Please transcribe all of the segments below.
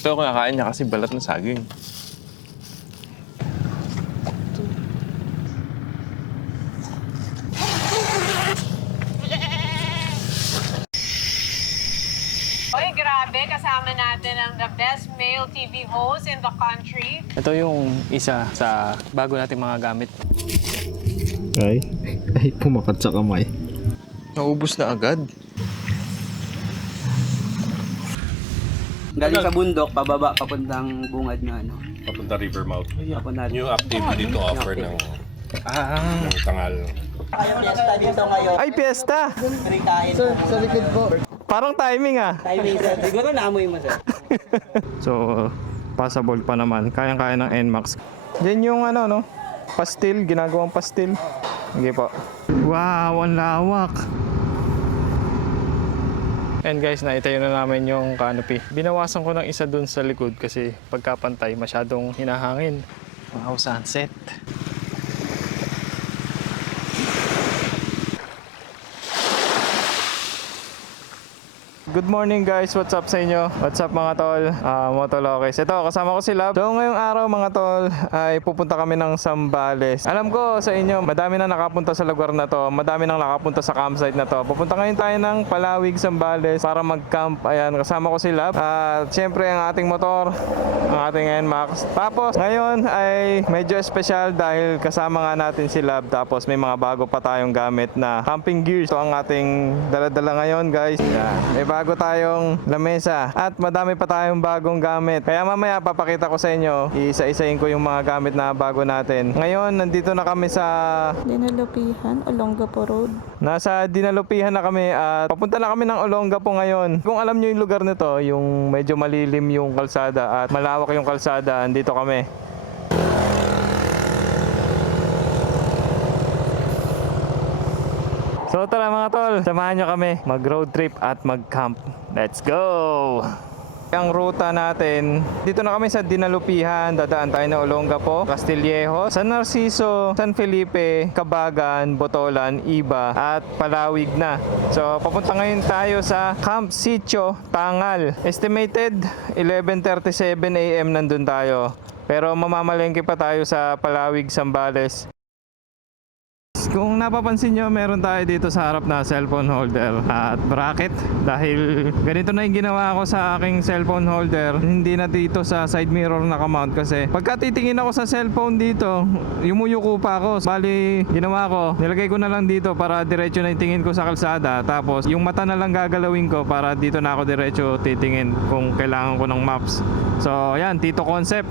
Ito yung kakain niya kasi balat ng saging. Oy, grabe. Kasama natin ang the best male TV host in the country. Ito yung isa sa bago nating mga gamit. Ay, pumakat sa kamay. Naubos na agad. Galing sa bundok, pababa, papuntang bungad na ano. Papunta Rivermouth. Papunta New activity dito offer ng tangal. Fiesta dito ngayon. Ay, piyesta! Free kain. Sir, sa likod po. Parang timing ah. Timing, sir. Siguro naamoy mo, sir. So, passable pa naman. Kayang-kaya ng NMAX. Diyan yung ano, no? Pastil, ginagawang pastil. Sige po. Wow, ang lawak. And guys, naitayo na namin yung canopy. Binawasan ko ng isa dun sa likod kasi pagkapantay masyadong hinahangin. Wow, sunset. Good morning guys, what's up sa inyo? What's up mga tol, Motolokes. Ito, kasama ko si Lab. So ngayong araw mga tol ay pupunta kami ng Zambales. Alam ko sa inyo, madami na nakapunta sa lugar na to. Madami nang nakapunta sa campsite na to. Pupunta ngayon tayo ng Palawig, Zambales para mag-camp. Ayan, kasama ko si Lab. At syempre ang ating motor, ang ating NMAX. Tapos ngayon ay medyo espesyal dahil kasama nga natin si Lab. Tapos may mga bago pa tayong gamit na camping gears. Ito ang ating dala-dala ngayon guys. May bago tayong lamesa at madami pa tayong bagong gamit. Kaya mamaya papakita ko sa inyo, isa-isahin ko yung mga gamit na bago natin. Ngayon, nandito na kami sa Dinalupihan, Olongapo Road. Nasa Dinalupihan na kami at papunta na kami ng Olongapo ngayon. Kung alam nyo yung lugar nito, yung medyo malilim yung kalsada at malawak yung kalsada, andito kami. So tara mga tol, samahan nyo kami mag-road trip at mag-camp. Let's go! Ang ruta natin, dito na kami sa Dinalupihan, dadaan tayo na Olongapo, Castillejo, San Narciso, San Felipe, Cabagan, Botolan, Iba at Palawig na. So papunta ngayon tayo sa Camp Sitio Tangal. Estimated 11:37 AM nandun tayo. Pero mamamalengke pa tayo sa Palawig, Zambales. Kung napapansin nyo, meron tayo dito sa harap na cellphone holder at bracket. Dahil ganito na yung ginawa ko sa aking cellphone holder. Hindi na dito sa side mirror nakamount kasi pagka titingin ako sa cellphone dito, yumuyuko pa ako. Bali, ginawa ko, nilagay ko na lang dito para diretso na yung tingin ko sa kalsada. Tapos yung mata na lang gagalawin ko para dito na ako diretso titingin kung kailangan ko ng maps. So, ayan, Tito Concept.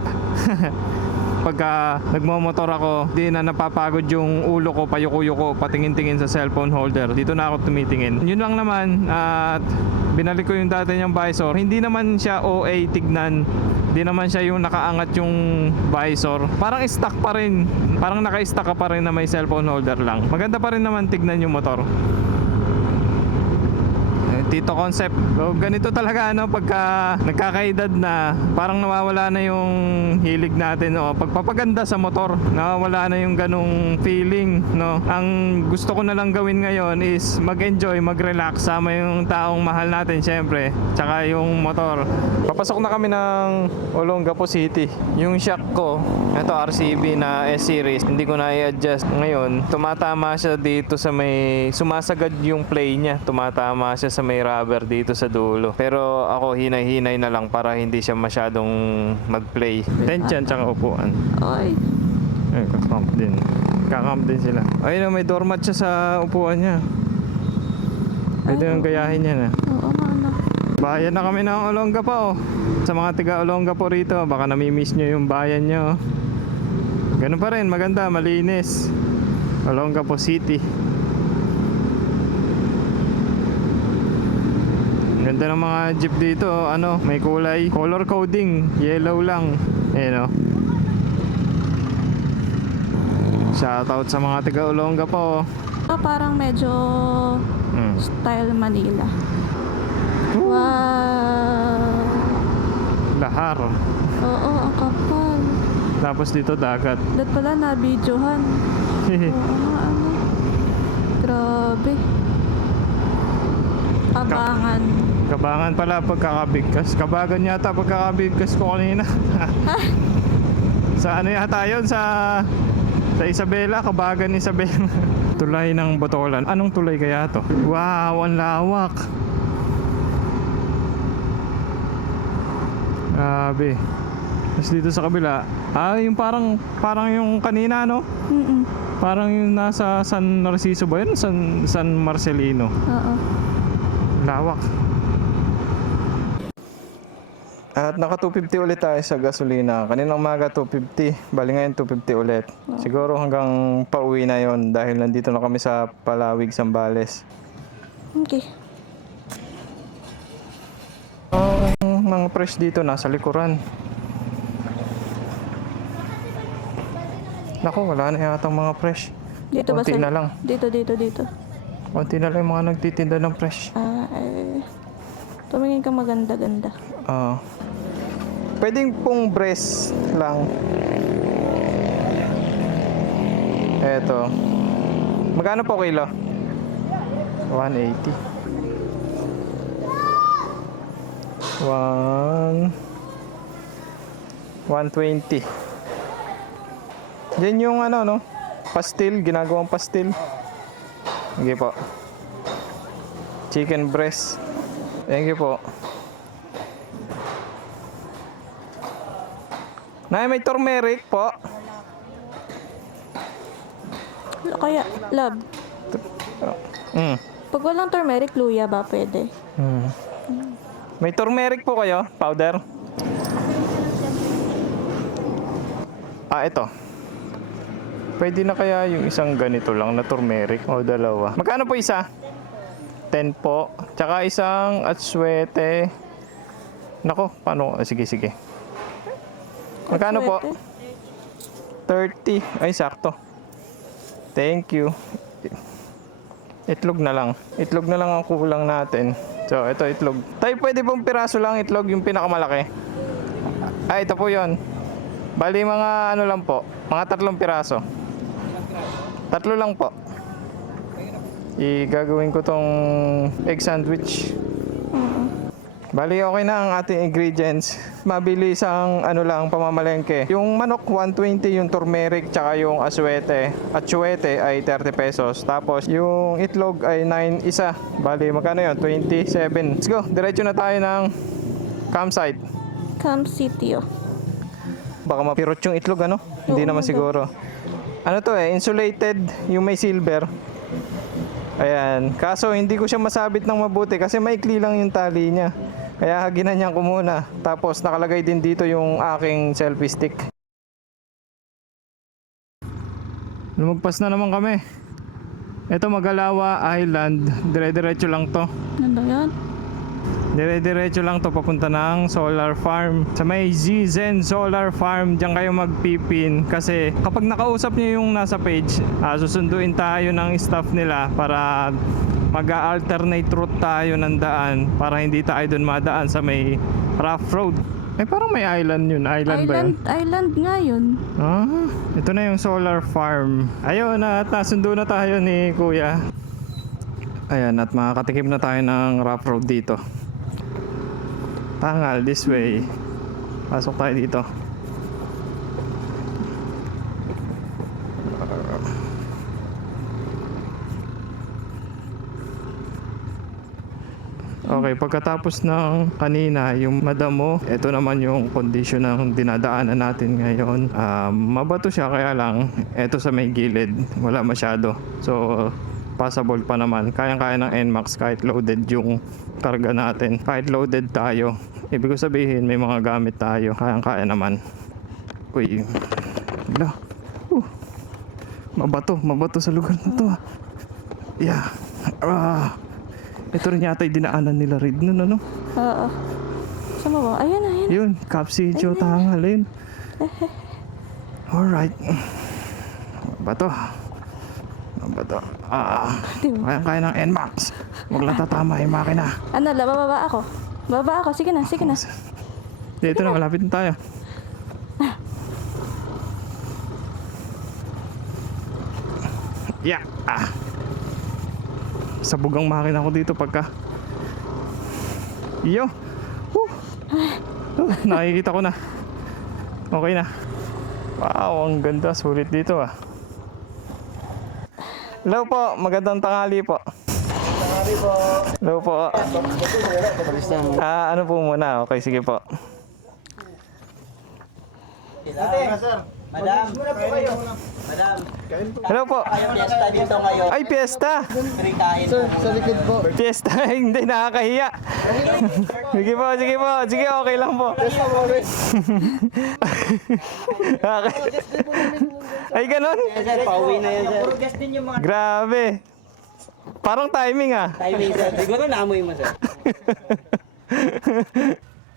Pagka nagmomotor ako, di na napapagod yung ulo ko, payuko-yuko, patingin-tingin sa cellphone holder. Dito na ako tumitingin. Yun lang naman, at binalik ko yung dati niyang visor. Hindi naman siya OA tignan. Hindi naman siya yung nakaangat yung visor. Parang stock pa rin. Parang naka-stock ka pa rin na may cellphone holder lang. Maganda pa rin naman tignan yung motor. Tito Concept. So, ganito talaga ano pagka nagkakaedad na, parang nawawala na yung hilig natin o pagpapaganda sa motor. Nawawala na yung ganung feeling, no. Ang gusto ko na lang gawin ngayon is mag-enjoy, mag-relax sama yung taong mahal natin syempre, tsaka yung motor. Papasok na kami ng Olongapo City. Yung shock ko, ito RCB na S-Series, hindi ko na i-adjust ngayon. Tumatama siya dito sa may, sumasagad yung play niya. Tumatama siya sa may rubber dito sa dulo. Pero ako hinay-hinay na lang para hindi siya masyadong mag-play. Tension tsaka upuan. Ay, Ay, kakamp din. Kakamp din sila. Ayun, may doormat siya sa upuan niya. Pwede yung gayahin niya na. oo nga anak. Bayan na kami ng Olongapo. Sa mga tiga Olongapo rito, baka namimiss nyo yung bayan nyo. Ganun pa rin, maganda, malinis. Olongapo City. Ganda ng mga jeep dito, ano, may kulay, color coding, yellow lang. Ayan o. Shoutout sa mga tiga Olongapo. Parang medyo style Manila. Wow. Lahar. Oo, ang kapal. Tapos dito dagat. Dahil pala na-videohan. Oo nga ano. Grabe. Abangan. Kabangan pala pagkakabigkas. Kabagan yata pagkakabigkas ko kanina. Sa ano yata yun? Sa Isabela. Kabagan Isabela. Tulay ng Botolan. Anong tulay kaya to? Wow, ang lawak. Grabe. Tapos dito sa kabila, yung parang yung kanina, no? Mm-mm. Parang yung nasa San Narciso ba yun? San Marcelino. Oo. Lawak. At naka 250 ulit tayo sa gasolina. Kaninang umaga 250, bali ngayon 250 ulit. Siguro hanggang pauwi na yon dahil nandito na kami sa Palawig, Zambales. Okay. Ang mga fresh dito nasa likuran. Naku, wala na yata mga fresh. Dito ba Konti na lang. Dito. Konti na lang yung mga nagtitinda ng fresh. Tumingin ka maganda-ganda. Pwedeng pong breast lang. Eto. Magkano po kilo? 180. 120. Yan yung ano, no? Pastil, ginagawang pastil. Sige po. Chicken breast. Thank you po. Nay, may turmeric po. Kaya, love, Mm. pag walang turmeric, luya ba pwede? May turmeric po kayo, powder? Ito. Pwede na kaya yung isang ganito lang na turmeric o dalawa? Magkano po isa? 10 po. Tsaka isang atsuete. Nako, paano? Sige. Magkano po? 30. Ay, sakto. Thank you. Itlog na lang. Itlog na lang ang kulang natin. So, ito itlog. Tayo pwede pong piraso lang itlog yung pinakamalaki. Ito po yon. Bali mga ano lang po. Mga 3 piraso. 3 lang po. Gagawin ko tong egg sandwich. Bali okay na ang ating ingredients. Mabilis ang ano lang pamamalengke. Yung manok 120, yung turmeric tsaka yung atsuete ay 30 pesos. Tapos yung itlog ay 9 isa. Bali magkano yun? 27. Let's go. Diretso na tayo ng campsite. Camp Sitio. Baka mapirot yung itlog ano? Hindi naman siguro. Ano to insulated yung may silver. Ayan. Kaso hindi ko siya masabit ng mabuti kasi maikli lang yung tali niya. Kaya ginanyan ko muna. Tapos nakalagay din dito yung aking selfie stick. Lumagpas na naman kami. Ito Magalawa Island. Dire-diretso lang to. Ano yan? Dire-diretso lang to papunta ng solar farm. Sa may Zizen Solar Farm, diyan kayo magpipin. Kasi kapag nakausap niyo yung nasa page, susunduin tayo ng staff nila para mag-alternate route tayo ng daan para hindi tayo doon madaan sa may rough road. Parang may island yun. Island ba yun? Island nga yun. Ito na yung solar farm. Ayun, at nasundo na tayo ni Kuya. Ayan, at makakatikim na tayo ng rough road dito. Tangal, this way. Pasok tayo dito. Okay, pagkatapos ng kanina, yung madamo, ito naman yung condition ng dinadaanan natin ngayon. Mabato siya, kaya lang, ito sa may gilid, wala masyado. So, passable pa naman. Kayang-kaya ng NMAX kahit loaded yung karga natin. Kahit loaded tayo, ibig ko sabihin may mga gamit tayo. Kayang-kaya naman. Uy, wala. Mabato sa lugar na to. Yeah. Ito rin yata yung dinaanan nila Reed nun, ano? Oo. Saan ba? Ayan. Yun, Capsidio Tangal, yun. Alright. Bato. Kaya ng NMAX. Huwag lang tatama yung makina. Ano, bababa ako. Sige na. Dito na, malapit na tayo. Yeah. Sabog ang makina ko dito pagka Iyo. Nakikita ko na. Okay na. Wow, ang ganda. Sulit dito ah. Hello po, magandang tanghali po. Tanghali po. Hello po. Ano po muna? Okay, sige po. Madam. Madam. Hello po. Kayong fiesta dito ngayon. Ay, piyesta. Free kain. Sa likod po. Piyesta. Hindi, nakakahiya. Sige po, sige po. Sige, okay lang po. Okay. Ay, ganon. Sir, pauwi na yan, sir. Grabe. Parang timing ah. Timing, sir. Siguro naamoy mo, sir.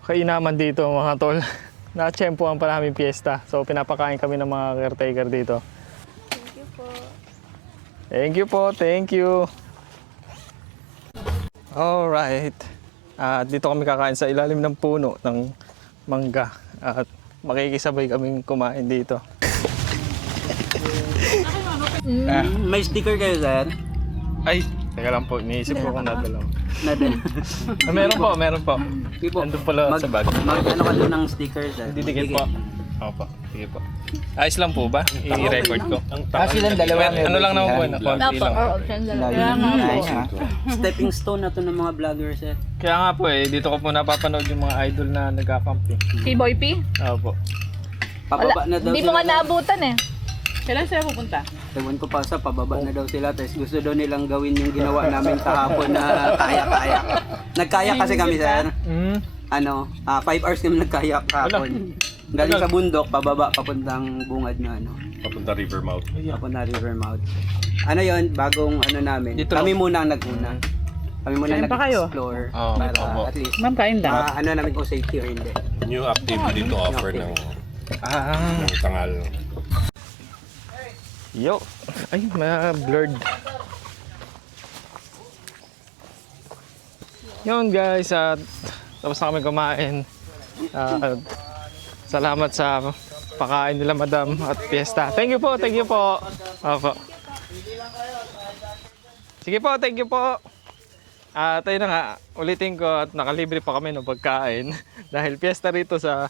Kainaman dito mga tol. Na-tsempohan pa namin piyesta. So pinapakain kami ng mga caretaker dito. Thank you po. Thank you po, thank you. Alright. At dito kami kakain sa ilalim ng puno ng mangga. At makikisabay kaming kumain dito. May sticker kayo, sir? Ay, teka lang po, iniisip ko kung nadalaw. Natin. Meron po. Nandun pala sa bag. Ano ka doon ng sticker, sir? Didikit po. Opo, sige po. Ayos lang po ba? I-record ko. silang dalawa. Ano lang naman po, konti lang. Nice, ha? Stepping stone na to ng mga vlogger, sir. Kaya nga po dito ko po napapanood yung mga idol na nagka-camping. Kay Boy P? Opo. Pababa na daw Hindi mo nga sila. naabutan eh. Kailan sila pupunta? Ewan ko pa sa pababa na daw sila. Tapos gusto daw nilang gawin yung ginawa namin kahapon na kayak-kayak. Nagkayak kasi kami, sir. Mm. 5 hours kami nagkayak kahapon. Galing sa bundok, pababa, papuntang bungad na Papunta river mouth. papunta river mouth. Ano yon bagong namin. Dito Kami muna ang naguna. Kami muna Kain pa kayo? nag-explore Oo, para opo. at least Ma'am, kain daw. namin kung safety or hindi. New activity to offer ng tangal. Yo. Ay, blurred. Yun guys, tapos na kami kumain. Salamat sa pakain nila madam at piyesta. Thank you po, thank you po. Opo. Sige po, thank you po. At ayun na nga, ulitin ko at nakalibre pa kami ng pagkain dahil piyesta rito sa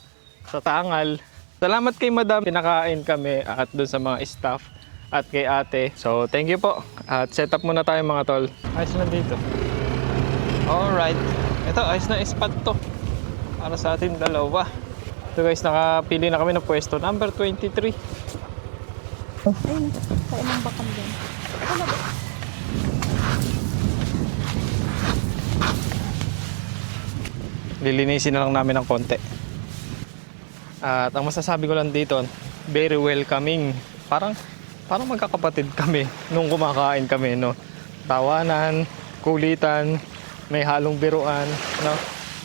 Tangal. Salamat kay madam, pinakain kami at doon sa mga staff at kay ate. So thank you po. At set up muna tayo mga tol. Ayos na dito. Alright. Ito, ayos na spot to. Para sa ating dalawa. So guys, nakapili na kami ng pwesto. Number 23. Ayun, kain ng bakam din. Lilinisin na lang namin ng konti. At ang masasabi ko lang dito, very welcoming. Parang magkakapatid kami nung kumakain kami, no. Tawanan, kulitan, may halong biruan, no.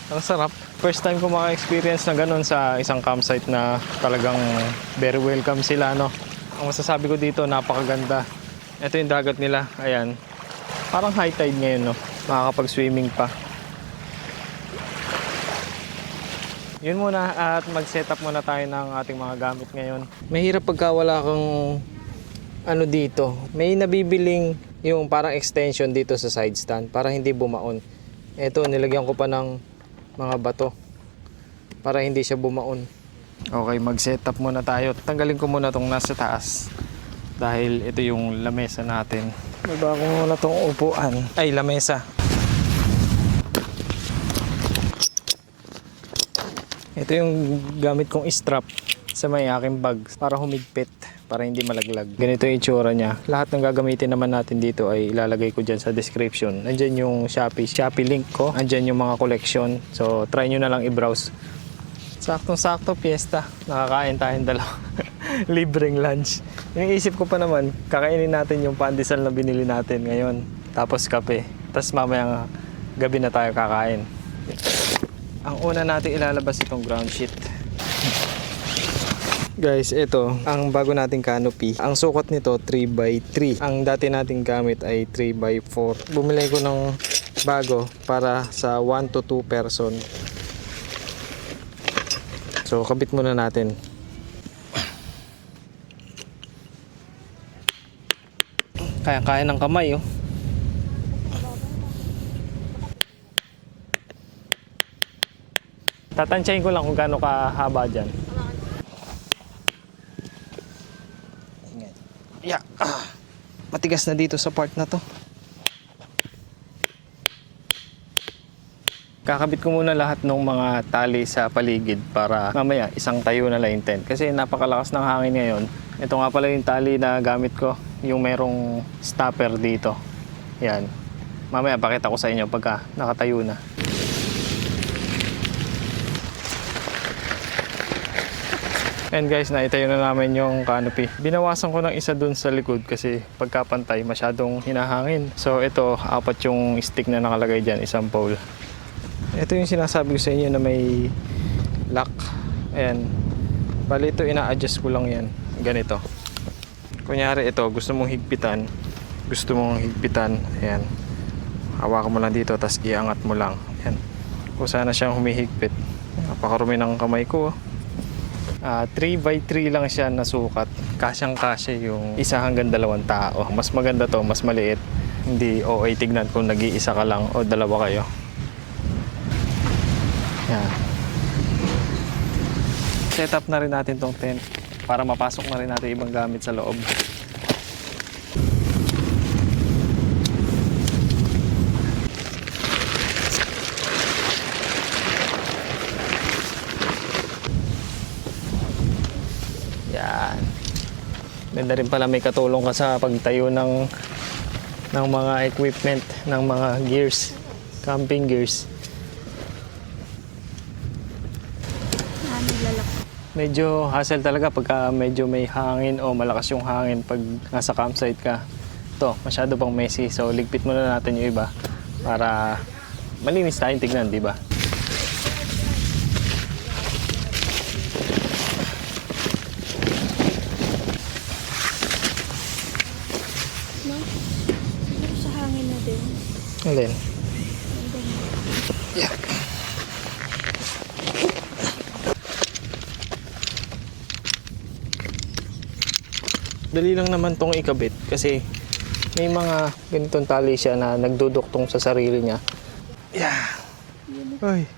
Ang sarap. First time ko maka-experience na ganun sa isang campsite na talagang very welcome sila, no. Ang masasabi ko dito, napakaganda. Ito yung dagat nila, ayan. Parang high tide ngayon, no. Makakapag-swimming pa. Yun muna at mag-setup muna tayo ng ating mga gamit ngayon. Mahirap pagka wala kang dito. May nabibiling yung parang extension dito sa side stand para hindi bumaon. Ito, nilagyan ko pa ng mga bato para hindi siya bumaon. Okay, mag-setup muna tayo. Tanggalin ko muna tong nasa taas dahil ito yung lamesa natin. Baba ko muna tong upuan. Ay, lamesa. Ito yung gamit kong strap sa may aking bag para humigpit, para hindi malaglag. Ganito yung itsura niya. Lahat ng gagamitin naman natin dito ay ilalagay ko dyan sa description. Andyan yung Shopee link ko. Andyan yung mga collection. So try nyo na lang i-browse. Saktong-sakto, piyesta. Nakakain tayong dalawa. Libreng lunch. Yung isip ko pa naman, kakainin natin yung pandesal na binili natin ngayon. Tapos kape. Tapos mamaya gabi na tayo kakain. Ang una natin ilalabas itong ground sheet. Guys, ito ang bago nating canopy. Ang sukat nito 3x3. Ang dati nating gamit ay 3x4. Bumili ko ng bago para sa 1 to 2 person. So kabit muna natin. Kaya-kaya ng kamay, oh. Tatansyahin ko lang kung gaano kahaba dyan. Yeah. Matigas na dito sa part na to. Kakabit ko muna lahat ng mga tali sa paligid para mamaya isang tayo na lang yung tent. Kasi napakalakas ng hangin ngayon. Ito nga pala yung tali na gamit ko. Yung merong stopper dito. Yan. Mamaya pakita ko sa inyo pagka nakatayo na. And guys, naitayo na namin yung canopy. Binawasan ko ng isa dun sa likod kasi pagkapantay masyadong hinahangin. So ito, 4 yung stick na nakalagay dyan, isang pole. Ito yung sinasabi ko sa inyo na may lock. Ayan. Bali ito, ina-adjust ko lang yan. Ganito. Kunyari ito, gusto mong higpitan. Ayan. Hawakan mo lang dito, tapos iangat mo lang. Ayan. Kung sana siyang humihigpit. Napakarumi ng kamay ko. 3x3 lang siya na sukat. Kasyang-kasya yung 1 hanggang 2 tao. Mas maganda to, mas maliit. Hindi okay tignan kung nag-iisa ka lang o 2 kayo. Yan. Set up na rin natin tong tent para mapasok na rin natin ibang gamit sa loob. Yan. Ganda rin pala may katulong ka sa pagtayo ng mga equipment, ng mga gears, camping gears. Medyo hassle talaga pagka medyo may hangin o malakas yung hangin pag nasa campsite ka. Ito, masyado pang messy. So, ligpit muna natin yung iba para malinis tayong tignan, di ba? No? Sa hangin na din. Alin? Yeah. Dali lang naman tong ikabit kasi may mga ganitong tali siya na nagduduktong sa sarili niya. Yeah. Uy,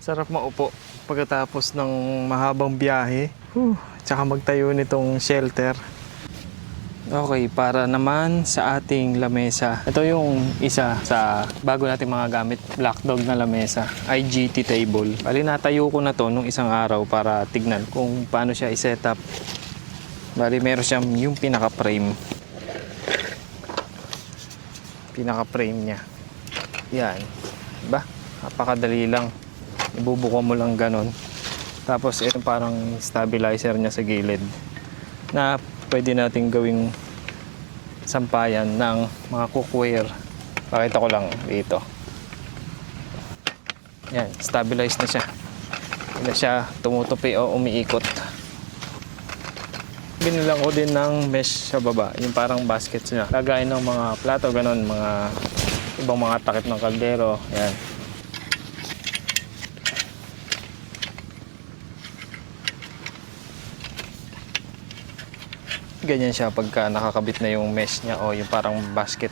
sarap maupo pagkatapos ng mahabang biyahe. Tsaka magtayo nitong shelter. Okay, para naman sa ating lamesa. Ito yung isa sa bago nating mga gamit, Black Dog na lamesa, IGT table. Bali natayo ko na to nung isang araw para tignan kung paano siya i-set up. Bali meron siyang yung pinaka-frame. Pinaka-frame niya. Yan. Diba? Napakadali lang. Ibubuko mo lang ganun. Tapos ito parang stabilizer niya sa gilid na pwede natin gawing sampayan ng mga cookware. Pakita ko lang dito. Yan, stabilized na siya. Hindi na siya tumutupi o umiikot. Binilang ko din ng mesh sa baba, yung parang baskets niya. Lagay ng mga plato, ganun, mga ibang mga takip ng kaldero. Yan. Ganyan siya pagka nakakabit na yung mesh niya o yung parang basket.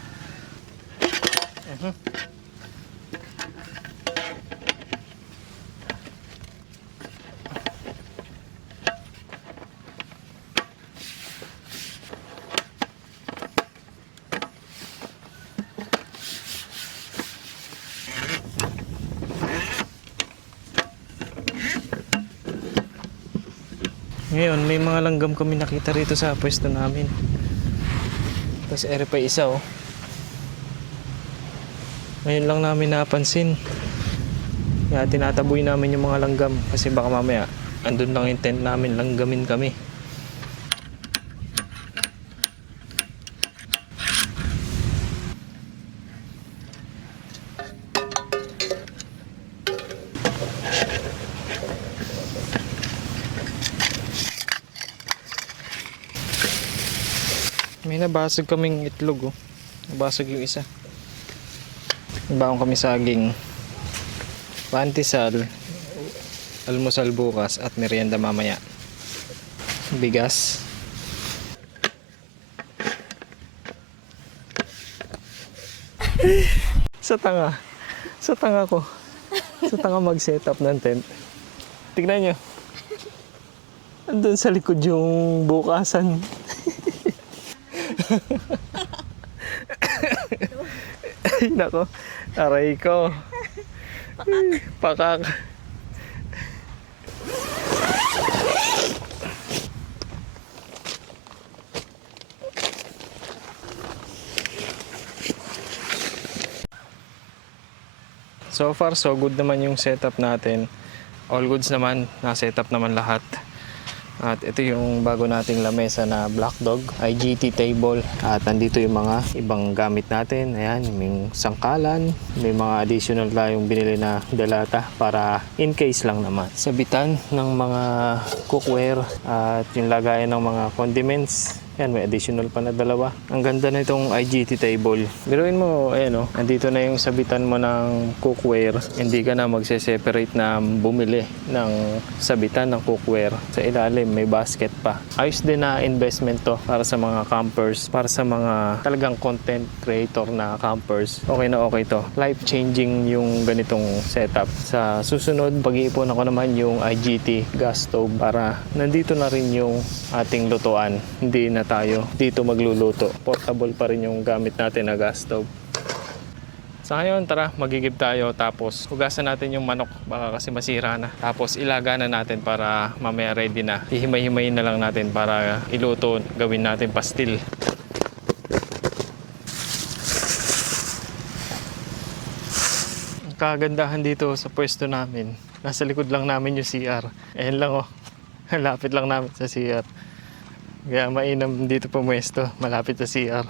Ngayon, may mga langgam kami nakita rito sa pwesto namin. Tapos ere pa isa oh. Ngayon lang namin napansin. Kaya tinataboy namin yung mga langgam kasi baka mamaya andun lang yung tent namin, langgamin kami. May nabasag kaming itlog oh. Nabasag yung isa. Baon kami saging, pantisal, almusal bukas at merienda mamaya. Bigas. Sa tanga ko. Sa tanga mag-setup ng tent. Tignan nyo. Andun sa likod yung bukasan. Ay, nako. Aray ko. Pakak. So far, so good naman yung setup natin. All goods naman, na-setup naman lahat. At ito yung bago nating lamesa na Black Dog, IGT table. At nandito yung mga ibang gamit natin. Ayan, may sangkalan, may mga additional tayong binili na delata para in case lang naman. Sabitan ng mga cookware at yung lagayan ng mga condiments. Yan, may additional pa na dalawa. Ang ganda na itong IGT table. Biruin mo, ayan o, nandito na yung sabitan mo ng cookware. Hindi ka na magse-separate na bumili ng sabitan ng cookware. Sa ilalim, may basket pa. Ayos din na investment to para sa mga campers, para sa mga talagang content creator na campers. Okay na okay to. Life-changing yung ganitong setup. Sa susunod, pag-iipon ako naman yung IGT gas stove para nandito na rin yung ating lutuan. Hindi na tayo dito magluluto. Portable pa rin yung gamit natin na gas stove. Sa ngayon, tara, magigib tayo tapos hugasan natin yung manok. Baka kasi masira na. Tapos ilaga na natin para mamaya ready na. Hihimay-himayin na lang natin para iluto. Gawin natin pastil. Ang kagandahan dito sa pwesto namin, nasa likod lang namin yung CR. Ayan lang oh. Lapit lang namin sa CR. Kaya mainam dito pumwesto, malapit sa CR.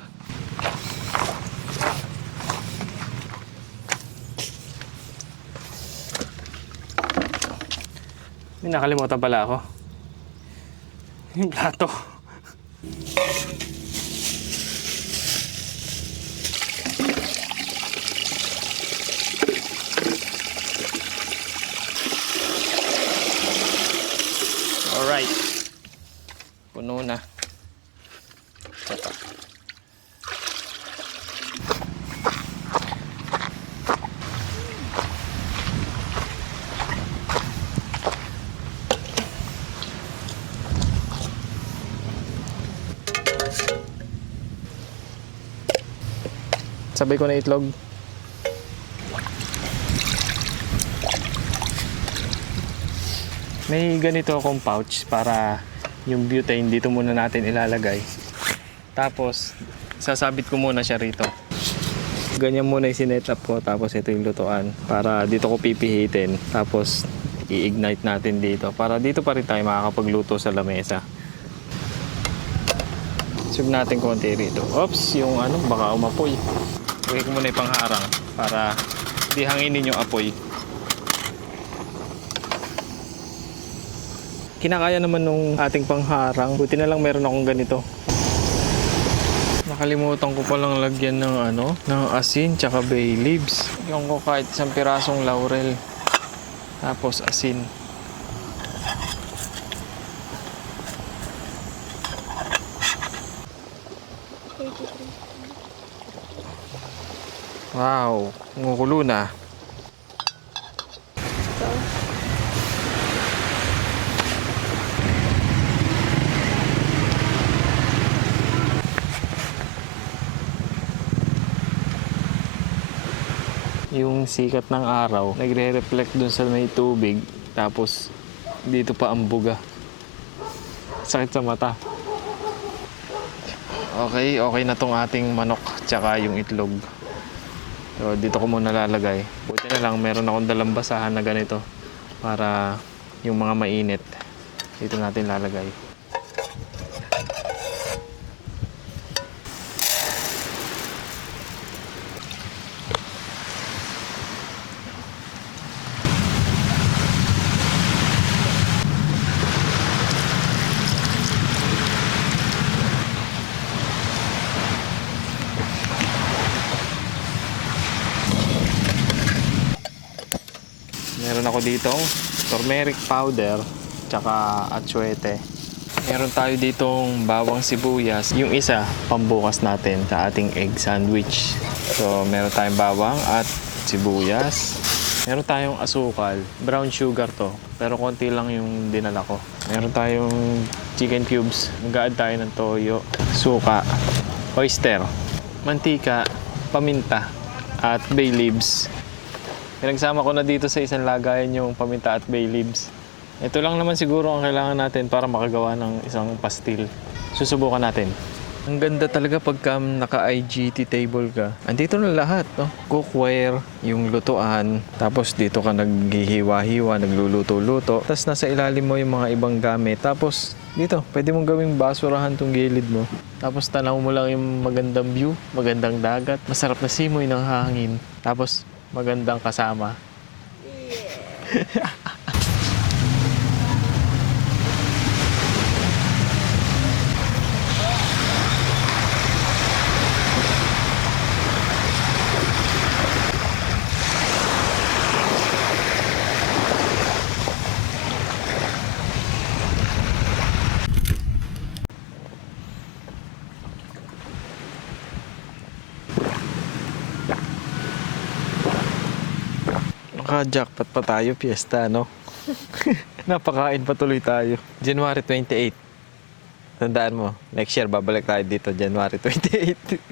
May nakalimutan pala ako. Yung plato. Alright. Puno na. Ito. Sabay ko na itlog. May ganito akong pouch para yung butane dito muna natin ilalagay. Tapos, sasabit ko muna siya rito. Ganyan muna yung sinet-up ko. Tapos ito yung lutuan. Para dito ko pipihitin. Tapos, i-ignite natin dito. Para dito pa rin tayo makakapagluto sa lamesa. Sub natin konti rito. Oops, yung ano, baka umapoy. Huwag ko muna ipangharang para di hanginin yung apoy. Kinakaya naman nung ating pangharang. Buti na lang meron akong ganito. Nakalimutan ko palang lagyan ng ano, ng asin tsaka bay leaves. Yung ko kahit isang pirasong laurel. Tapos asin. Wow, kumukulo na. Yung sikat ng araw, nagre-reflect dun sa may tubig. Tapos, dito pa ang buga. Sakit sa mata. Okay, okay na tong ating manok tsaka yung itlog. So, dito ko muna lalagay. Buti na lang, meron akong dalang basahan na ganito para yung mga mainit, dito natin lalagay. Meron ako ditong turmeric powder tsaka atsuete. Meron tayo ditong bawang sibuyas. Yung isa, pambukas natin sa ating egg sandwich. So, meron tayong bawang at sibuyas. Meron tayong asukal, brown sugar to, pero konti lang yung dinala ko. Meron tayong chicken cubes, mag-a-add tayo ng toyo, suka, oyster, mantika, paminta, at bay leaves. Pinagsama ko na dito sa isang lagayan yung paminta at bay leaves. Ito lang naman siguro ang kailangan natin para makagawa ng isang pastil. Susubukan natin. Ang ganda talaga pagka naka-IGT table ka. Andito na lahat, no? Cookware, yung lutuan, tapos dito ka naghihiwa-hiwa, nagluluto-luto. Tapos nasa ilalim mo yung mga ibang gamit. Tapos dito, pwede mong gawing basurahan tong gilid mo. Tapos tanaw mo lang yung magandang view, magandang dagat, masarap na simoy ng hangin. Tapos magandang kasama. Naka-jackpot pa tayo, fiesta, no? Napakain pa tuloy tayo. January 28. Tandaan mo, next year babalik tayo dito, January 28.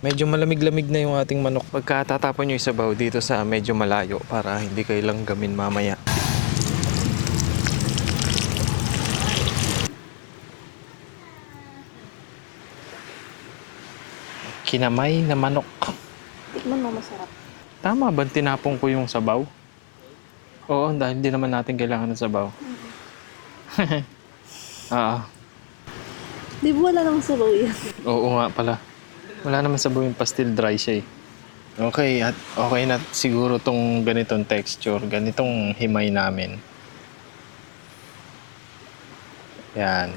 Medyo malamig-lamig na yung ating manok. Pagka tatapon nyo yung sabaw dito sa medyo malayo para hindi kayo langgamin mamaya. Kinamay na manok. Tikman mo masarap. Tama ba tinapon ko yung sabaw? Oo, dahil hindi naman natin kailangan ng sabaw. Oo. Di ba wala namang sabaw yan? Oo nga pala. Wala naman sabaw yung pastil, dry siya eh. Okay, at okay na siguro tong ganitong texture, ganitong himay namin. Yan.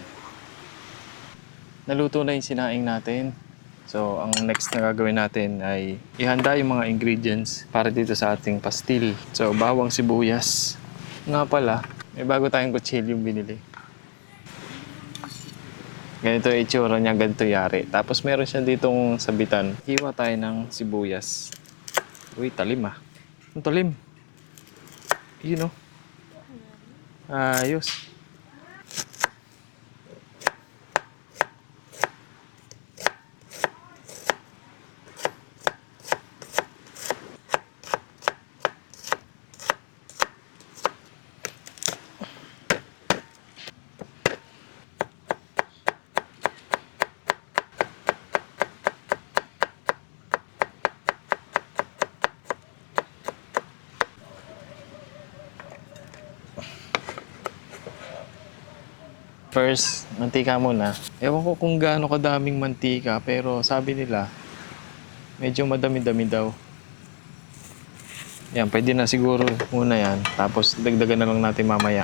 Naluto na yung sinaing natin. So, ang next na gagawin natin ay ihanda yung mga ingredients para dito sa ating pastil. So, bawang sibuyas. Nga pala, may bago tayong kutsilyong binili. Ganito yung itsura niya, ganito yari. Tapos meron siya ditong sabitan. Hiwa tayo ng sibuyas. Uy, talim ah. Ang talim. Yun oh. Ayos. First, mantika muna. Ewan ko kung gaano kadaming mantika, pero sabi nila, medyo madami-dami daw. Yan, pwede na siguro muna yan. Tapos, dagdagan na lang natin mamaya.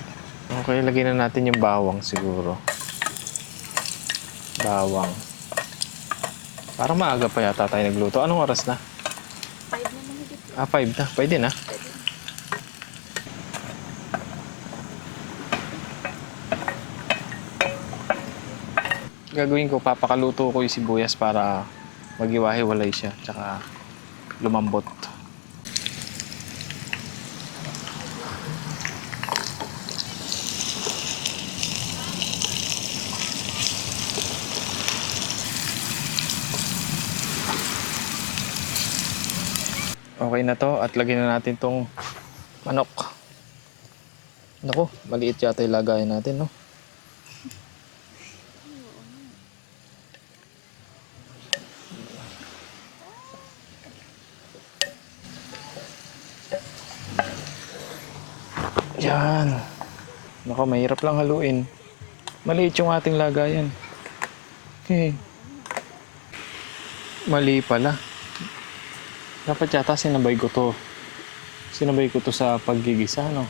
Okay, lagyan na natin yung bawang siguro. Bawang. Parang maaga pa yata tayo nagluto. Anong oras na? 5 naman higit. 5 na. Pwede na. Gagawin ko, papakaluto ko yung sibuyas para maghiwa-hiwalay siya, tsaka lumambot. Okay na to at lagyan na natin tong manok. Naku, maliit yata yung lagayan natin, no? Yan. Naku, mahirap lang haluin. Maliit yung ating lagayan. Okay. Mali pala. Dapat yata sinabay ko to. Sinabay ko to sa paggigisa, no?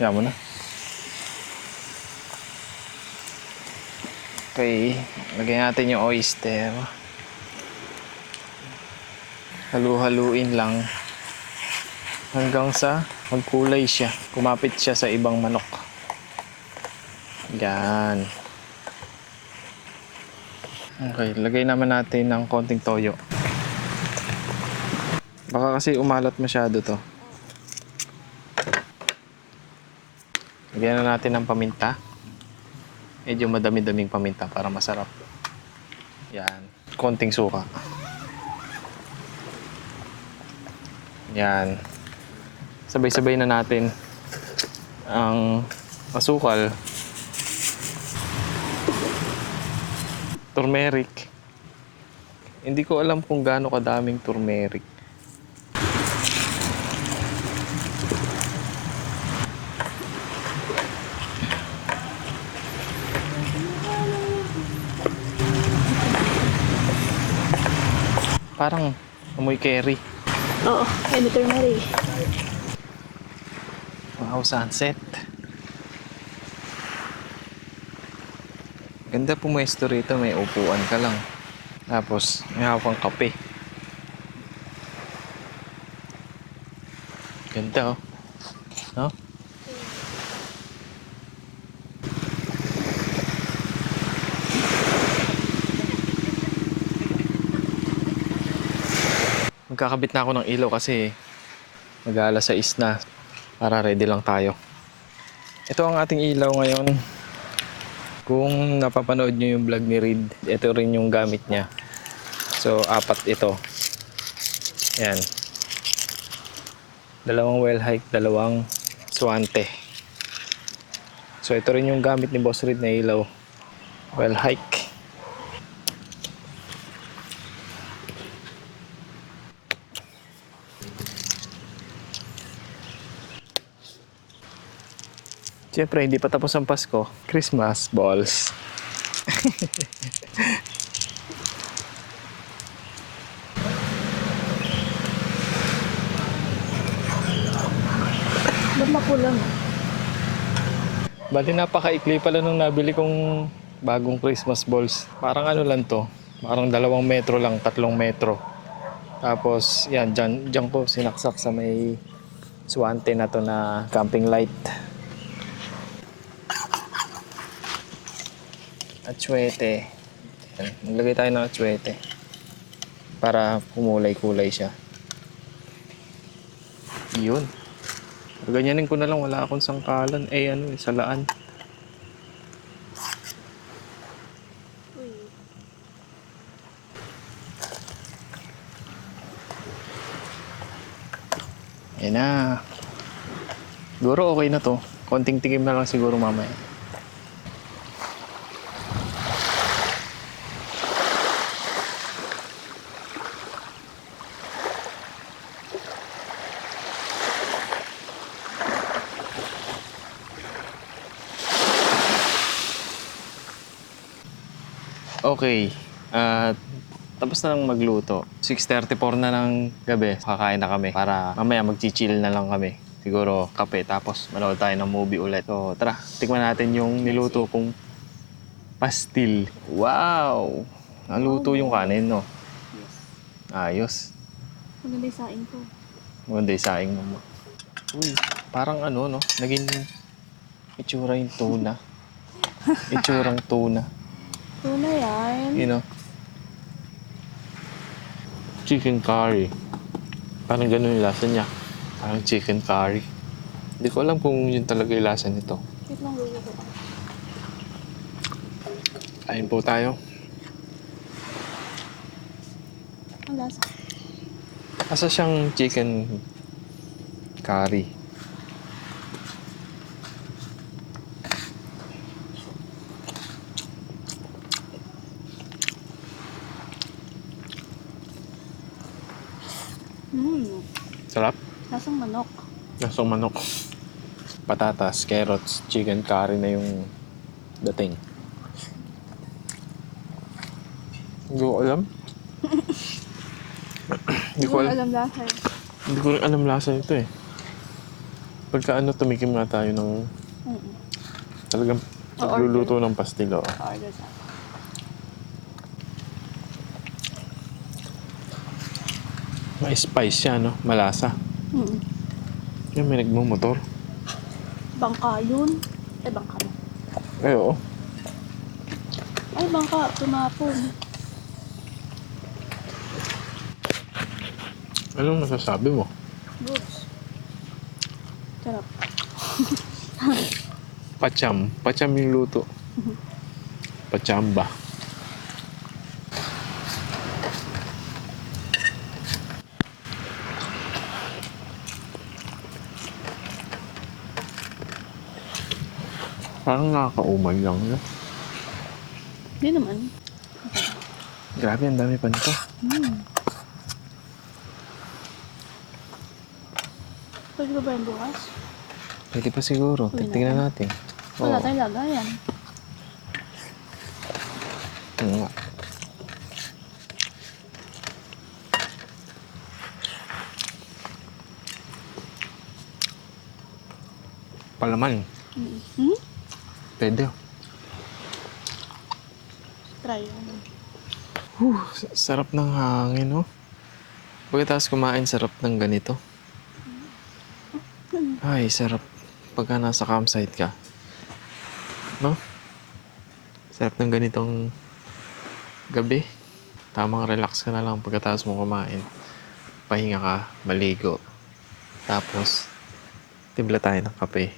Yan mo na. Okay. Lagyan natin yung oyster. Halu-haluin lang. Hanggang sa magkulay siya. Kumapit siya sa ibang manok. Yan. Okay, lagay naman natin ng konting toyo. Baka kasi umalat masyado to. Lagyan na natin ng paminta. Medyo madami-daming paminta para masarap. Yan. Konting suka. Yan. Sabay-sabay na natin ang asukal. Turmeric. Hindi ko alam kung gaano kadaming turmeric. Parang amoy curry. Oo, Editor Mary. Wow, sunset. Ganda pumuesto rito, may upuan ka lang. Tapos, may hawak kang kape. Ganda oh. No? Magkakabit na ako ng ilaw kasi mag-aalas 6 na para ready lang tayo. Ito ang ating ilaw ngayon. Kung napapanood nyo yung vlog ni Reed, ito rin yung gamit niya. So, 4 ito. Ayan. 2 well hike, 2 swante. So, ito rin yung gamit ni Boss Reed na ilaw. Well hike. Siyempre, hindi pa tapos ang Pasko. Christmas balls. Ba't makulang? Bali, napakaikli pala nung nabili kong bagong Christmas balls. Parang ano lang to. Parang 2 metro lang, 3 metro. Tapos, yan, dyan ko sinaksak sa may swante na to na camping light. Atsuete. Yan, maglagay tayo ng atsuete. Para kumulay-kulay siya. Yun. Ganyanin ko na lang, wala akong sangkalan. Salaan. Ayan na. Siguro okay na to. Konting tikim na lang siguro mamaya. Okay. Tapos na lang magluto. 6:34 na ng gabi. Kakain na kami para mamaya mag-chill na lang kami. Siguro kape tapos manood tayo ng movie ulit. So tara, tikman natin yung niluto kong pastil. Wow! Naluto yung kanin, no? Ayos. Maganda yung saing ko. Maganda yung saing mo. Uy, parang ano, no? Naging itsura yung tuna. Itsurang tuna. Tuna yan. You know? Chicken curry. Parang ganun yung lasa niya. Parang chicken curry. Hindi ko alam kung yun talaga yung lasa nito. Wait lang, gulo ko. Kain po tayo. Ang lasa. Asa siyang chicken curry. Sarap. Lasang manok. Lasang manok. Patatas, carrots, chicken curry na yung dating. Hindi ko alam. Hindi ko alam. alam lasa eh. Hindi ko rin alam lasa nito eh. Pagka tumikim nga tayo ng talagang nagluluto ng pastil. Oh. Order sa. May spice siya, no? Malasa. Yan, may nagmumotor. Bangka yun. Ay, bangka mo. Ay, oo. Ay, bangka. Tumapon. Anong nasasabi mo? Goods. Sarap. Pacham. Pacham yung luto. Pachamba. Parang nakakaumay lang. No? Hindi naman. Grabe, ang dami pa nito. Pwede ba ba yung bukas? Pwede pa siguro. Uwi Titignan natin. Wala Oo. tayong lagayan. Oo nga. Palaman. Hmm? Pwede. Try. Sarap ng hangin, no? Pagkatapos kumain, sarap ng ganito. Ay, sarap. Pagka nasa campsite ka. No? Sarap ng ganitong gabi. Tamang relax ka na lang pagkatapos mo kumain. Pahinga ka, maligo. Tapos, timpla tayo ng kape.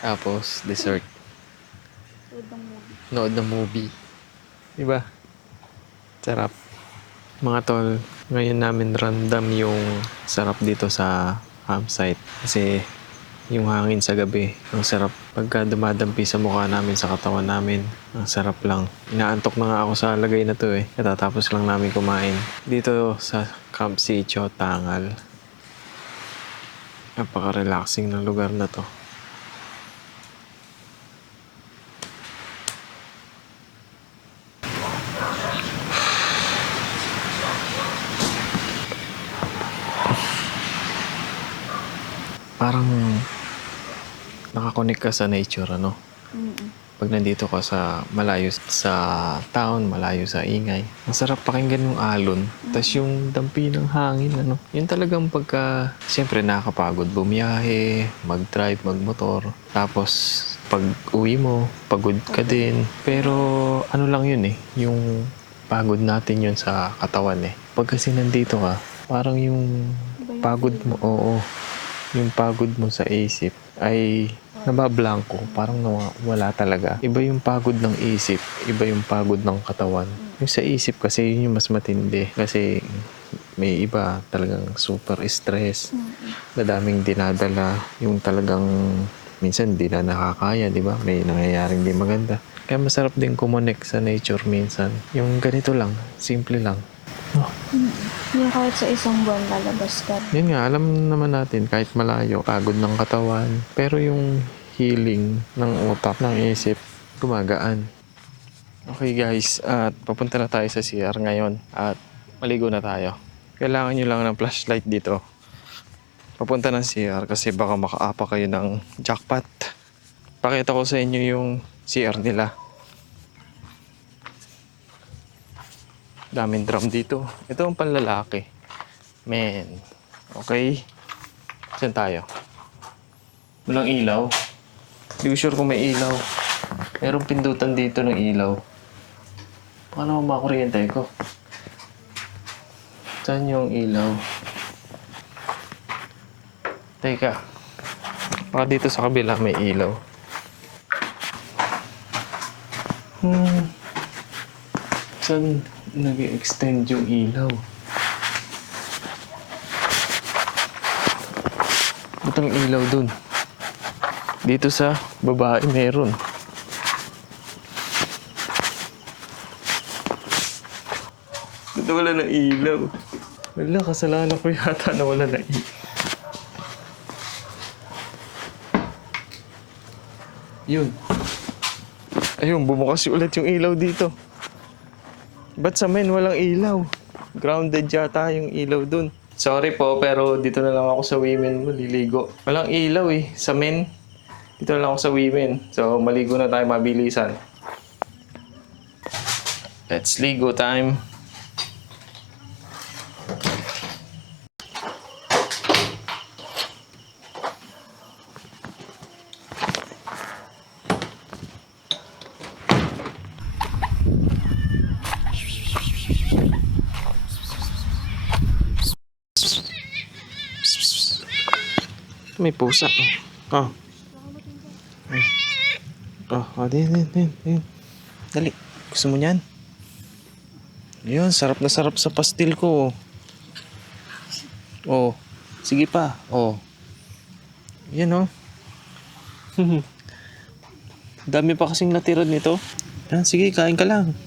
Tapos, dessert. Nood ng movie. Diba? Sarap. Mga tol, ngayon namin random yung sarap dito sa campsite. Kasi yung hangin sa gabi, ang sarap. Pagka dumadampi sa mukha namin, sa katawan namin, ang sarap lang. Inaantok na nga ako sa lagay na to eh. Katatapos lang namin kumain. Dito sa Camp Sitio, Tangal. Napaka-relaxing ng lugar na to. Parang nakakonek ka sa nature, ano? Pag nandito ka sa malayo sa town, malayo sa ingay. Ang sarap pakinggan yung alon. Tapos yung dampi ng hangin, ano? Yun talagang pagka, siyempre nakakapagod. Bumiyahe, mag-drive, magmotor. Tapos pag uwi mo, pagod ka din. Pero ano lang yun eh, yung pagod natin yun sa katawan eh. Pag kasi nandito ka, parang yung pagod mo, oo. Yung pagod mo sa isip ay nabablanko, parang wala talaga. Iba yung pagod ng isip, iba yung pagod ng katawan. Yung sa isip kasi yun yung mas matindi kasi may iba talagang super stress, madaming dinadala, yung talagang minsan di na nakakaya, di ba? May nangyayaring di maganda. Kaya masarap din kumonek sa nature minsan. Yung ganito lang, simple lang. Hindi kahit sa isang buwan lalabas ka. Yun nga, alam naman natin kahit malayo, pagod ng katawan. Pero yung healing ng utak, ng isip, gumagaan. Okay guys, at papunta na tayo sa CR ngayon at maligo na tayo. Kailangan nyo lang ng flashlight dito. Papunta ng CR kasi baka makaapa kayo ng jackpot. Pakita ko sa inyo yung CR nila. Daming drum dito. Ito ang panlalaki. Men. Okay. Saan tayo? Walang ilaw. Hindi ko sure kung may ilaw. Merong pindutan dito ng ilaw. Paano makuryente ko? Saan yung ilaw? Teka. Baka dito sa kabila may ilaw. Saan nag-extend yung ilaw? Ba't ang ilaw dun? Dito sa babae meron. Dito wala na ilaw. Wala, kasalanan ko yata na wala na ilaw. Yun. Ayun, bumukas ulit yung ilaw dito. Ba't sa men walang ilaw? Grounded yata yung ilaw dun. Sorry po, pero dito na lang ako sa women maliligo. Walang ilaw eh, sa men. Dito na lang ako sa women. So, maligo na tayo mabilisan. Let's ligo time. May pusa. Oh. Din. Dali. Gusto mo niyan? Ayun, sarap na sarap sa pastil ko. Oh. Sige pa. Oh. Yan oh. Dami pa kasing natira nito. Yan, sige, kain ka lang.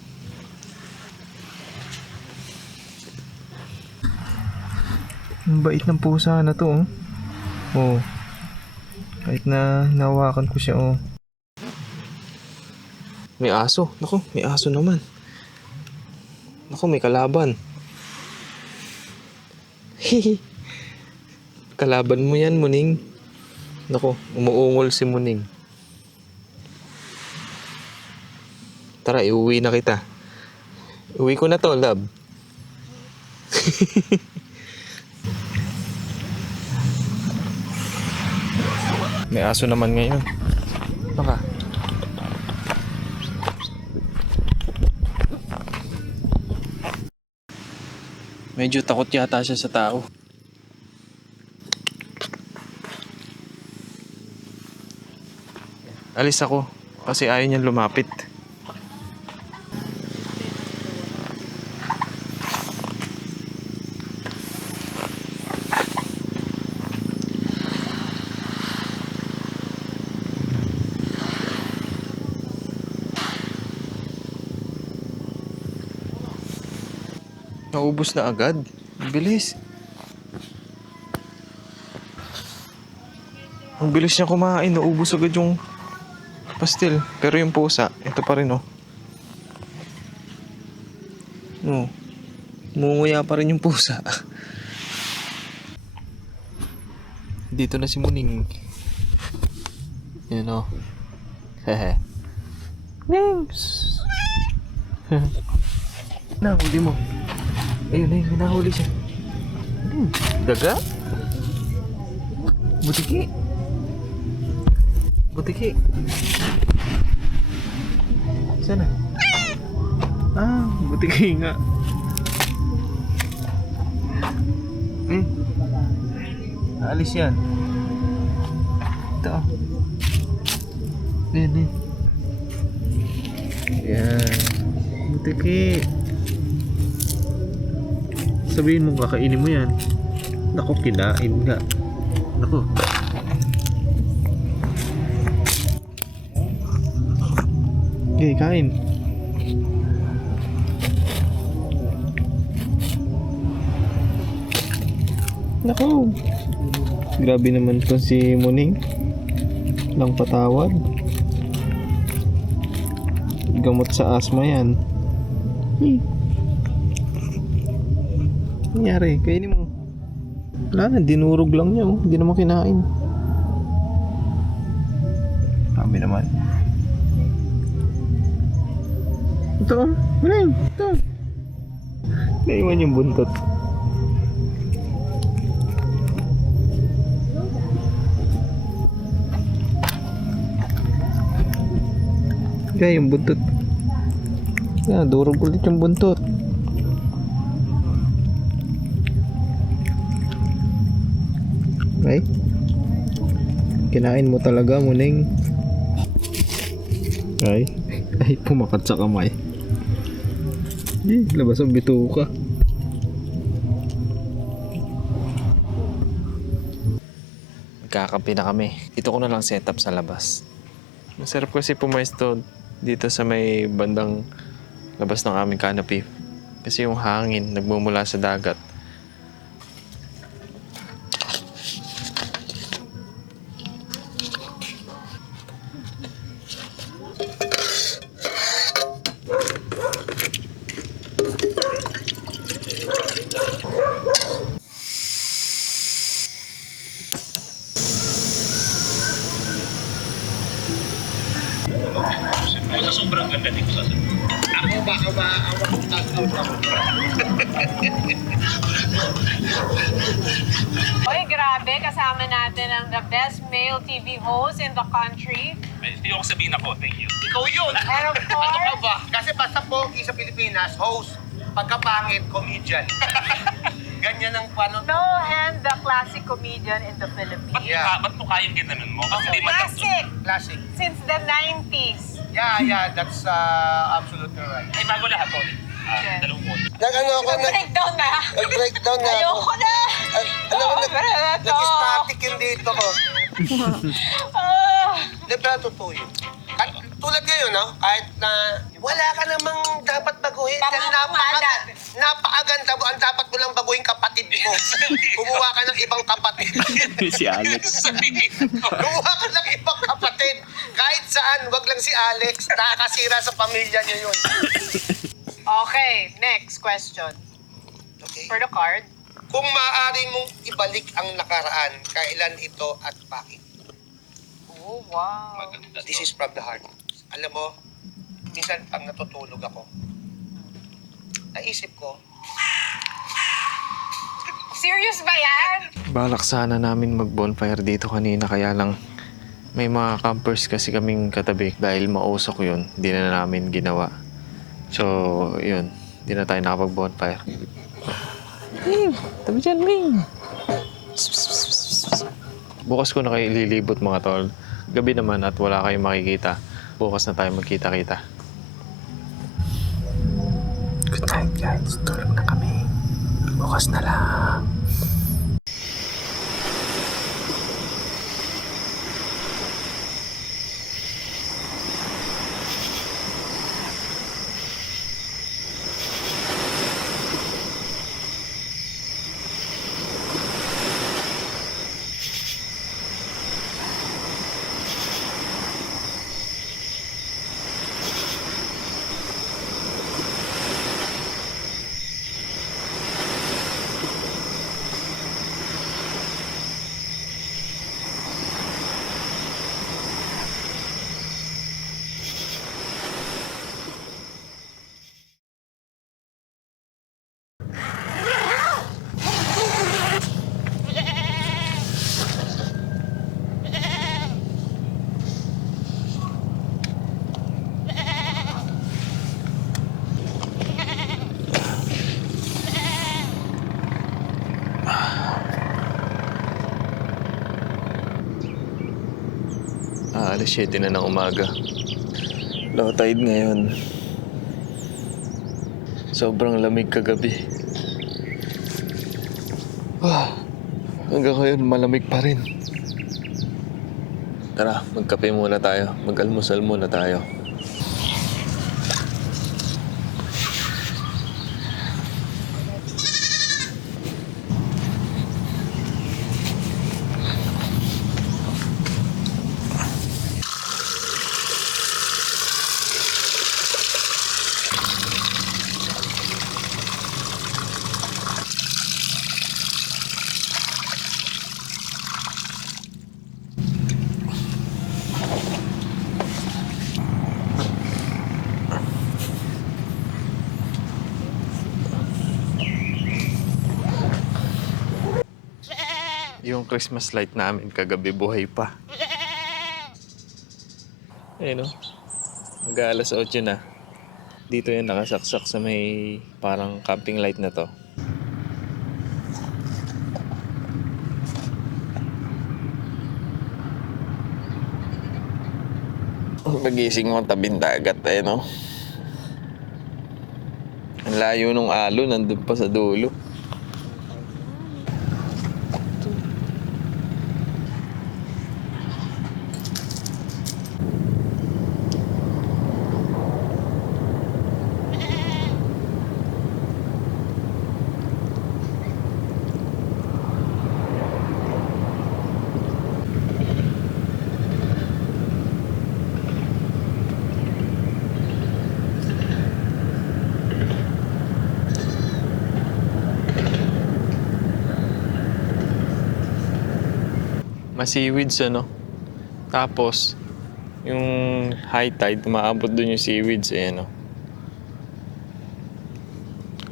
Ang bait ng pusa na to, oh. Oh. Kahit na hinawakan ko siya, oh. May aso. Naku, may aso naman. Naku, may kalaban. Kalaban mo yan, Muning. Naku, umuungol si Muning. Tara, iuwi na kita. Uwi ko na to, love. May aso naman ngayon. Baka. Medyo takot yata siya sa tao. Alis ako kasi ayaw niyang lumapit. Naubos na agad. Ang bilis. Ang bilis niya kumain. Naubos agad yung pastil. Pero yung pusa, ito pa rin oh. Oh. Munguya pa rin yung pusa. Dito na si Muning. Yan oh. Hehe. Names. Nahuli mo. Ayun, ayun, nahuli siya. Daga? Butiki. Butiki. Sana? Ah, butiki nga. Alis yan. Ito oh. Yan, yan. Yan. Butiki. Sabihin mo kakainin mo yan. Naku, kinain nga. Naku. Okay, kain. Naku. Grabe naman to si Muning. Lang patawad. Gamot sa asma yan. Nangyari, kainin mo. Wala na, dinurog lang niya oh. Hindi naman kinain. Kami naman. Ito oh, wala yun. Ito. Naiwan yung buntot. Kaya yung buntot. Kaya, durog ulit yung buntot. Ay, kinain mo talaga, Muning. Ay, ay, pumakat sa kamay. Labas ang bituka. Magkakape na kami. Dito ko na lang setup sa labas. Masarap kasi pumesto dito sa may bandang labas ng aming canopy. Kasi yung hangin nagmumula sa dagat. Sobrang ganda dito sa ako baka maawak ng tag-out ako. Oy, grabe. Kasama natin ang the best male TV host in the country. Hindi ako sabihin ako, thank you. Ikaw yun! And of course, Ano ka ba? Kasi basta pogi sa Pilipinas, host. Pagkapangit, comedian. Ganyan ang paano. No, and the classic comedian in the Philippines. Ba't mo kayong ginanon mo? Kasi Classic! Classic. Since the 90s. Yeah, that's absolutely right. Ay, bago lahat po. Okay. Dalawang mo. Nag-ano ako, Breakdown na! nag-breakdown na ako. Ayoko na! Alam mo, Sobra na to! nag-static yung dito ko. Ah. Di ba, totoo yun? At tulad ngayon, no? Kahit na wala ka namang dapat baguhin. Dahil Pangamalat. napakaganda mo. Ang dapat mo lang baguhin kapatid mo. Kumuha ka ng ibang kapatid. Si Alex. Kumuha ka ng ibang kapatid. Kahit saan, wag lang si Alex. Nakakasira sa pamilya niya yun. Okay, next question. Okay. For the card. Kung maaari mong ibalik ang nakaraan, kailan ito at bakit? Oh, wow. This is from the heart. Alam mo, minsan pag natutulog ako, naisip ko, Serious ba yan? Balak sana namin mag-bonfire dito kanina kaya lang may mga campers kasi kaming katabi dahil mausok yun, di na namin ginawa. So, yun, di na tayo nakapag-bonfire. Ming! Tabi dyan, Ming! Bukas ko na kayo ililibot mga tol. Gabi naman at wala kayong makikita. Bukas na tayo magkita-kita. Good night guys, tulog na kami. Bukas na lang. Alas 7 na ng umaga. Low tide ngayon. Sobrang lamig kagabi. Hanggang ngayon malamig pa rin. Tara, magkape muna tayo. Mag-almusal muna tayo. Yung Christmas light namin kagabi buhay pa. Ayun o. Mag-aalas 8 na. Dito yan nakasaksak sa may parang camping light na to. Pagising mo tabing dagat ayun o. Ang layo nung alon, nandun pa sa dulo. Seaweeds ano. Tapos yung high tide umaabot doon yung seaweeds ano.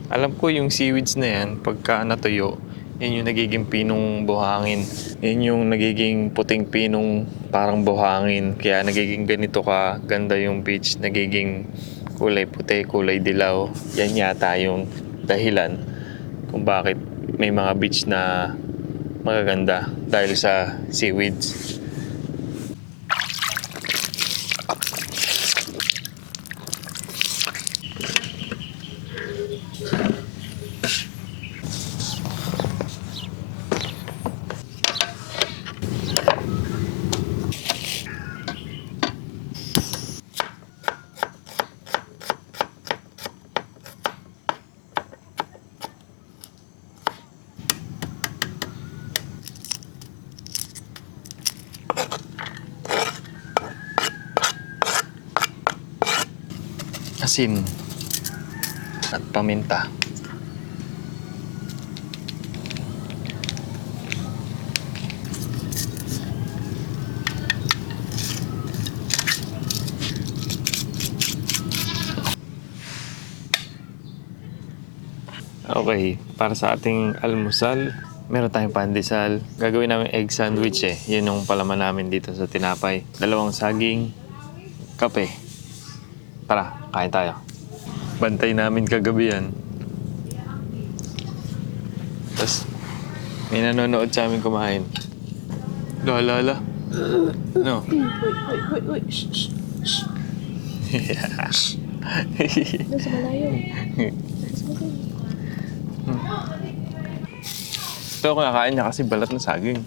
Alam ko yung seaweeds na yan pagka natuyo, yan yung nagiging pinong buhangin. Yan yung nagiging puting pinong parang buhangin. Kaya nagiging ganito ka ganda yung beach, nagiging kulay puti, kulay dilaw. Yan yata yung dahilan kung bakit may mga beach na magaganda dahil sa seaweeds. Asin at paminta. Okay, para sa ating almusal, meron tayong pandesal. Gagawin namin egg sandwich eh. Yun yung palaman namin dito sa tinapay. 2 saging, kape. Tara, kain tayo. Bantay namin kagabi yan. Tapos, may nanonood sa amin kumain. Lala. No. Uy. Shh. Nasa malayo. Ito ako nakain niya kasi balat na saging.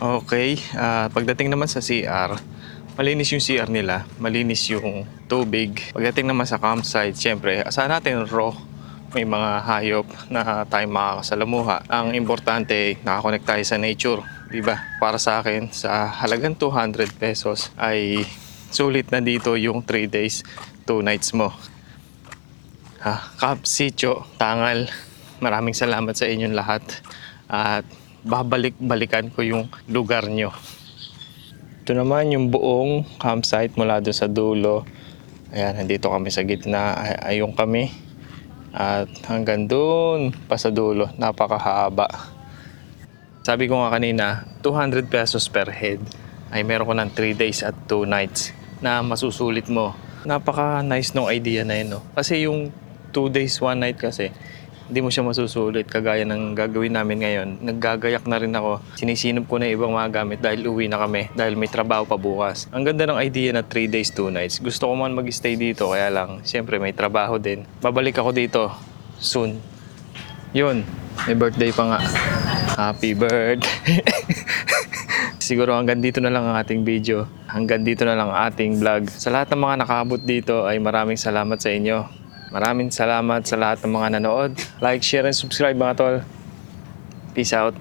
Okay, pagdating naman sa CR, malinis yung CR nila, malinis yung tubig. Pagdating naman sa campsite, syempre, asahan natin raw. May mga hayop na tayo makakasalamuha. Ang importante, nakakonect tayo sa nature. Diba? Para sa akin, sa halagang 200 pesos ay sulit na dito yung 3 days, 2 nights mo. Camp Sitio, Tangal, maraming salamat sa inyong lahat. At babalik-balikan ko yung lugar nyo. Ito naman yung buong campsite mula doon sa dulo. Ayan, nandito kami sa gitna. Ayun kami. At hanggang doon pa sa dulo, napakahaba. Sabi ko nga kanina, 200 pesos per head ay meron ko ng 3 days at 2 nights na masusulit mo. Napaka-nice nung idea na yun, no? Kasi yung 2 days, 1 night kasi, hindi mo siya masusulit kagaya ng gagawin namin ngayon. Naggagayak na rin ako. Sinisinop ko na yung ibang mga gamit dahil uwi na kami. Dahil may trabaho pa bukas. Ang ganda ng idea na 3 days, 2 nights. Gusto ko man mag-stay dito. Kaya lang, siyempre may trabaho din. Babalik ako dito soon. Yun. May birthday pa nga. Happy birthday. Siguro hanggang dito na lang ang ating video. Hanggang dito na lang ang ating vlog. Sa lahat ng mga nakaabot dito ay maraming salamat sa inyo. Maraming salamat sa lahat ng mga nanood. Like, share, and subscribe mga tol. Peace out.